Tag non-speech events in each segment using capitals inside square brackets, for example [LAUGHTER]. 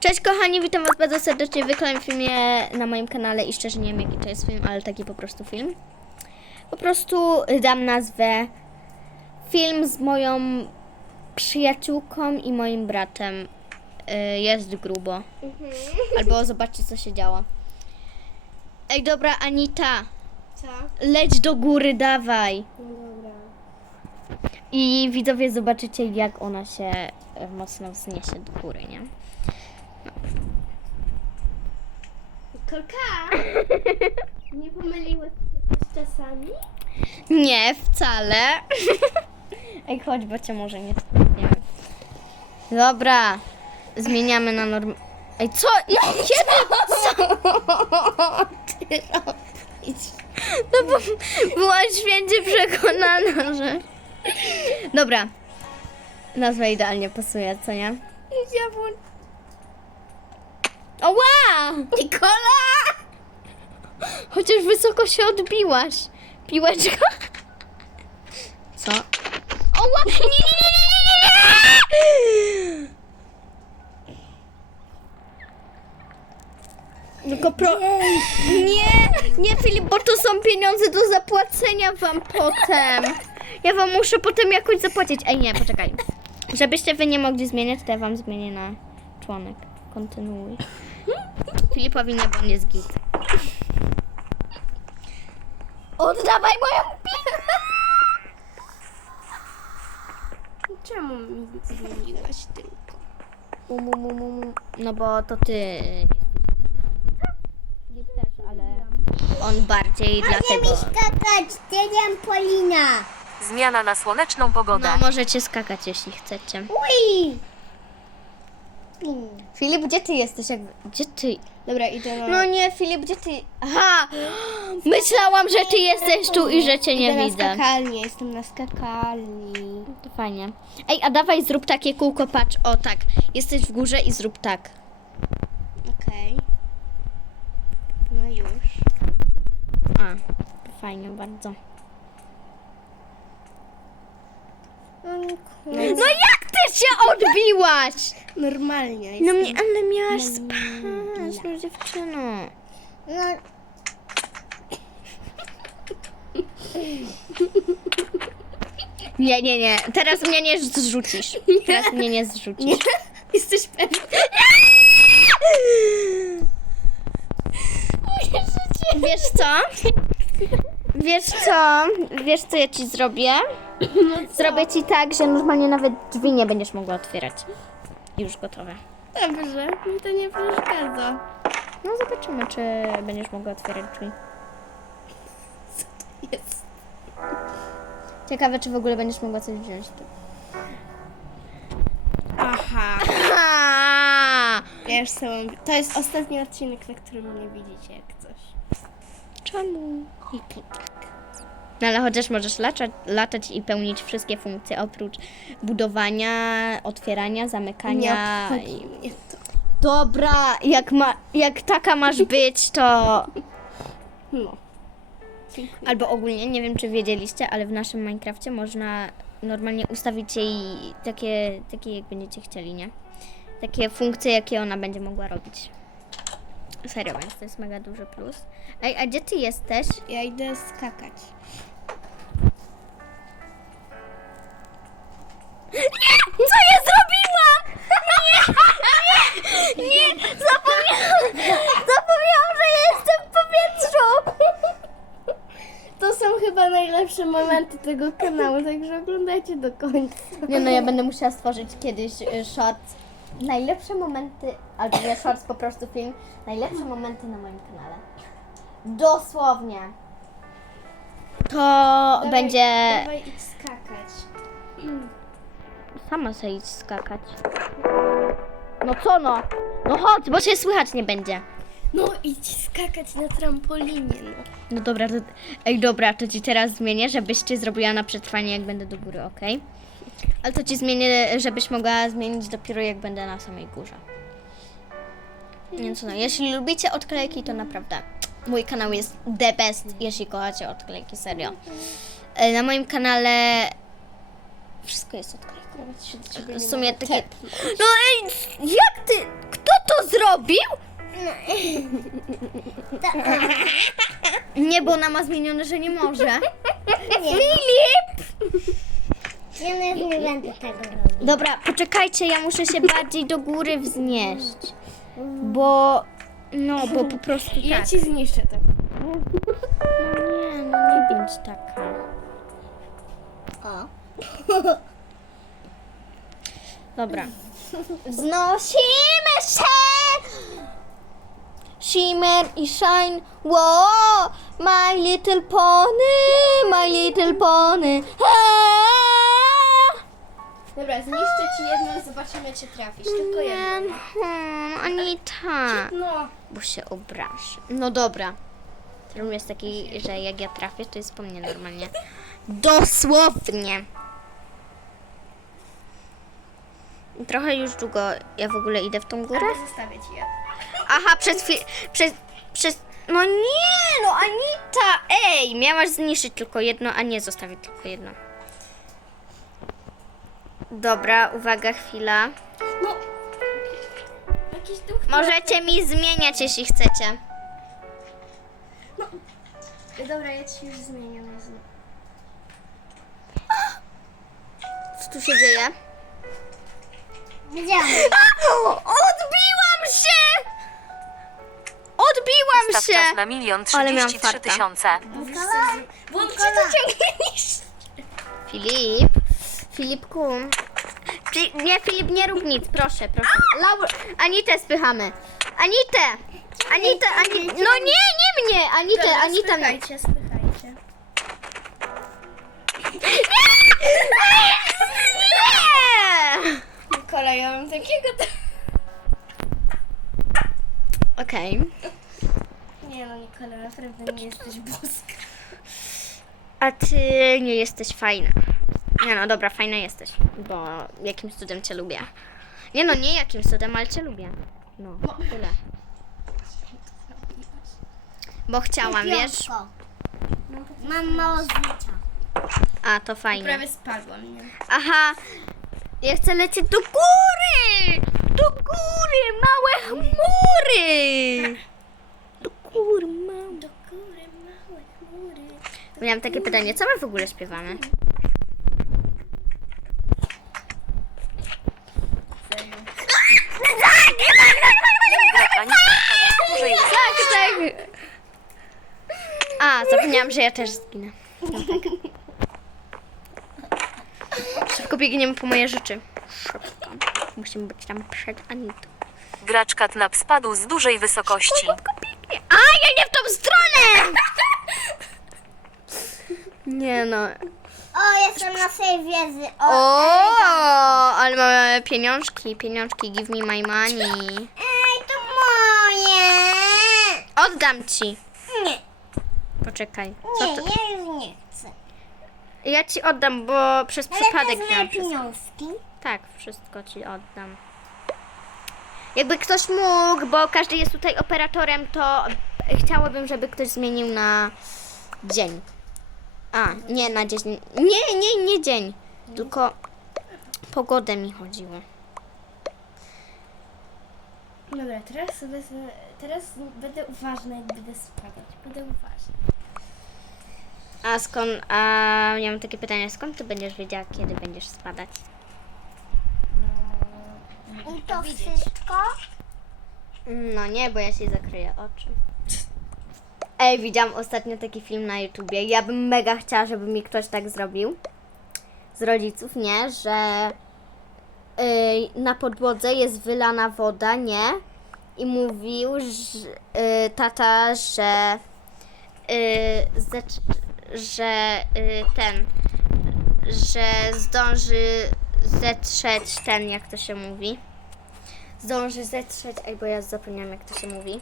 Cześć kochani, witam was bardzo serdecznie w kolejnym filmie na moim kanale i szczerze nie wiem jaki to jest film, ale taki po prostu film. Po prostu dam nazwę film z moją przyjaciółką i moim bratem. Y, Jest grubo. Albo zobaczcie co się działo. Ej dobra Anita, Co? leć do góry, dawaj. No dobra. I widzowie zobaczycie jak ona się e, mocno wzniesie do góry, nie? Kolka! [LAUGHS] Nie pomyliłeś się z czasami? Nie, wcale. [LAUGHS] Ej, chodź, bo cię może nie. Dobra, zmieniamy na norm... Ej, co? Ja, kiedy? Co ty [LAUGHS] robisz? No bo byłaś święcie przekonana, że... Dobra. Nazwa idealnie pasuje, co nie? Ja włą... Oła! Nikola! Chociaż wysoko się odbiłaś. Piłeczka. Co? Oła! Nie, nie, nie, nie, nie, nie! Tylko pro... Nie, nie Filip, bo to są pieniądze do zapłacenia wam potem. Ja wam muszę potem jakoś zapłacić. Ej, nie, poczekaj. Żebyście wy nie mogli zmieniać, to ja wam zmienię na członek. Kontynuuj. Filipowi nie, bo on jest git. Oddawaj moją piłkę! [LAUGHS] Czemu mi zmieniłaś tylko? Mu, mu, mu, mu. No bo to ty. Filip też, ale on bardziej dlatego. skakać, dziedziam Polina! Zmiana na słoneczną pogodę. No możecie skakać jeśli chcecie. Ui! Filip, gdzie ty jesteś? Jak... Gdzie ty? Dobra, idę na... No nie, Filip, gdzie ty? Aha! [GASPS] Myślałam, że ty jesteś tu i że cię idę nie na widzę. skakalnię, jestem na skakalni. To fajnie. Ej, a dawaj zrób takie kółko, patrz, o tak. Jesteś w górze i zrób tak. Okej. No już. A, fajnie bardzo. No jak ty się odbiłaś? Normalnie No jestem. mnie, ale miałaś spać, no dziewczyno. No, Nie, nie, nie, teraz mnie nie zrzucisz. Teraz mnie nie zrzucisz. nie. [LAUGHS] Jesteś pewna? Wiesz co? Wiesz co? Wiesz co ja ci zrobię? [CLEARS THROAT] Zrobię ci tak, że normalnie nawet drzwi nie będziesz mogła otwierać. Już gotowe. Dobrze, mi to nie przeszkadza. No zobaczymy, czy będziesz mogła otwierać drzwi. Jest. Ciekawe, czy w ogóle będziesz mogła coś wziąć. tu. Aha. Sobie mam... To jest ostatni odcinek, na którym mnie widzicie jak coś. Czemu? I tak. No ale chociaż możesz latać, latać i pełnić wszystkie funkcje oprócz budowania, otwierania, zamykania. Nie i... Dobra, jak, ma, jak taka masz być, to. No. Dziękuję. Albo ogólnie, nie wiem czy wiedzieliście, ale w naszym Minecrafcie można normalnie ustawić jej takie, takie jak będziecie chcieli, nie? Takie funkcje, jakie ona będzie mogła robić. Serio, więc to jest mega duży plus. Ej, a gdzie ty jesteś? Ja idę skakać. Co ja zrobiłam? Nie, nie, nie, zapomniałam, zapomniałam, że jestem w powietrzu. To są chyba najlepsze momenty tego kanału, także oglądajcie do końca. Nie no, ja będę musiała stworzyć kiedyś y, short. Najlepsze momenty, albo nie shorts, po prostu film. Najlepsze momenty na moim kanale. Dosłownie. To Dawaj, będzie... Dawaj idź skakać. Sama sobie idź skakać. No co no? No chodź, bo się słychać nie będzie. No idź skakać na trampolinie, no. No dobra, to... Ej, dobra, to ci teraz zmienię, żebyś ty zrobiła na przetrwanie, jak będę do góry, ok? Ale to ci zmienię, żebyś mogła zmienić dopiero, jak będę na samej górze. Więc no, jeśli lubicie odklejki, to naprawdę mój kanał jest the best, jeśli kochacie odklejki, serio. E, Na moim kanale wszystko jest odklejką. W sumie takie... No ej, jak ty? Kto to zrobił? Nie, bo ona ma zmienione, że nie może. Filip! Ja nawet nie będę tego robić. Dobra, poczekajcie, ja muszę się bardziej do góry wznieść. Bo, no, bo po prostu Ja tak. ci zniszczę to. No nie, no nie bądź taka. O. Dobra. Wznosimy się! Shimmer i shine, wow, my little pony, my little pony. Aaa! Dobra, zniszczę ci jedno i zobaczymy, czy trafisz. Tylko jedno. Hmm, Anita. No. Bo się obrażę. No dobra. Film jest taki, że jak ja trafię, to jest po mnie normalnie. Dosłownie. Trochę już długo ja w ogóle idę w tą górę. Ale zostawię ci. Aha, przez chwilę. Przez, przez. No nie, no Anita! Ej, miałaś zniszczyć tylko jedno, a nie zostawić tylko jedno. Dobra, uwaga, chwila. No. Jakiś duch. Możecie mi zmieniać, jeśli chcecie. Dobra, ja ci już zmienię. Jezu. Co tu się dzieje? Widziałam. Odbiłam się! Odbiłam Staw się! czas na milion Ale miałam trzydzieści trzy farta. tysiące. Dociągniesz. [LAUGHS] Filip, Filipku. Fi- Nie, Filip, nie rób nic, proszę, proszę. Anitę spychamy. Anitę! Anitę, Ani... No nie, nie mnie! Anitę, Anita... Spychajcie, spychajcie. Nie! Nikola, ja mam takiego... Okej. Nie no, Nikola, naprawdę nie jesteś boska. A ty nie jesteś fajna. Nie no, dobra, fajna jesteś, bo jakimś cudem cię lubię. Nie no, nie jakimś cudem, ale cię lubię. No, tyle. Bo chciałam, wiesz? Mam mało życia. A, to fajnie. Prawie spadłam, nie? Aha, ja chcę lecieć do góry! Do góry, małe chmury! Do góry, małe. Do góry, małe chmury. Miałam takie pytanie, co my w ogóle śpiewamy? Gracza nie spadł dłużej Tak, tak. Zapomniałam, że ja też zginę. No tak. Szybko biegniemy po moje rzeczy. Szybko. Musimy być tam przed Anitą. Gracz Katnap spadł z dużej wysokości. biegnie. A, ja nie w tą stronę! Nie no. O, jestem na tej wieży. O, ale mamy pieniążki, pieniążki, give me my money. Ej, to moje. Oddam ci. Poczekaj. Co nie, to? ja już nie chcę. Ja ci oddam, bo przez przypadek Ale wziąłem te wszystko. pieniążki. Tak, wszystko ci oddam. Jakby ktoś mógł, bo każdy jest tutaj operatorem, to chciałabym, żeby ktoś zmienił na dzień. A, nie na dzień. Nie, nie, nie dzień. Tylko pogodę mi chodziło. Dobra, teraz, wezmę, teraz będę uważna, jak będę spadać. Będę uważna. A skąd, a ja mam takie pytanie, skąd ty będziesz wiedziała, kiedy będziesz spadać? I to wszystko? No nie, bo ja się zakryję oczy. Ej, widziałam ostatnio taki film na YouTubie. Ja bym mega chciała, żeby mi ktoś tak zrobił. Z rodziców, nie? Że y, na podłodze jest wylana woda, nie? I mówił, że, y, tata, że y, zecz, że y, ten, że zdąży zetrzeć ten, jak to się mówi zdąży zetrzeć, ej, bo ja zapomniałam jak to się mówi.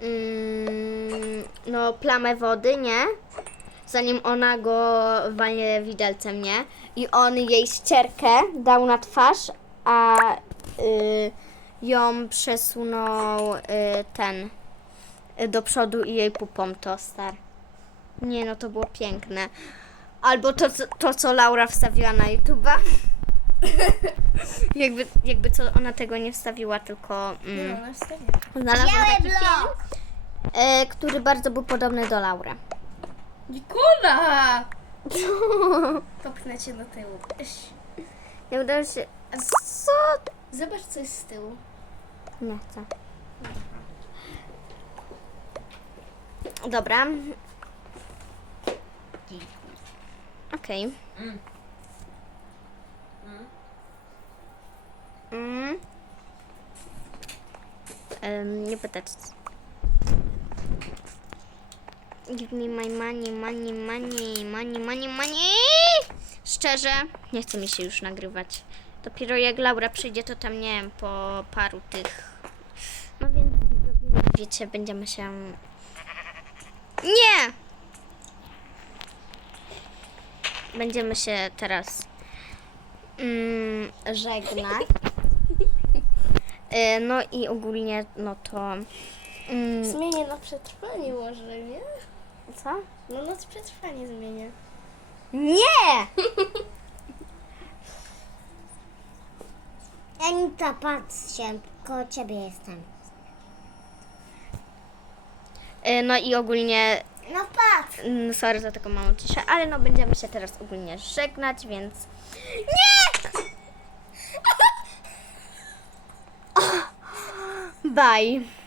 Mm, no, plamę wody, nie? Zanim ona go walnie widelcem, nie? I on jej ścierkę dał na twarz, a y, ją przesunął y, ten y, do przodu i jej pupą to star. Nie, no to było piękne. Albo to, co- to co Laura wstawiła na YouTube'a. [LAUGHS] jakby, jakby co ona tego nie wstawiła, tylko mm, No, na wstawie. znalazłam Biały taki blok. film, e, który bardzo był podobny do Laury. Nikola! [LAUGHS] Popchnę cię do tyłu. Eś. Nie udało się... Co? Zobacz, co jest z tyłu. Nie chcę. Dobra. Okej. Mm. Em, nie pytać. Give me my money, money, money, money, money, money. Szczerze, nie chce mi się już nagrywać. Dopiero jak Laura przyjdzie, to tam nie wiem, po paru tych. No więc wiecie, będziemy się. Nie! Będziemy się teraz mm, żegnać. Y, No i ogólnie, no to. Mm, Zmienię na przetrwanie może, nie? co? No na przetrwanie zmienię. Nie! [LAUGHS] Anita, patrz się, koło ciebie jestem. Y, No i ogólnie No patrz. Mm, Sorry za taką małą ciszę, ale no będziemy się teraz ogólnie żegnać, więc. Nie! Bye.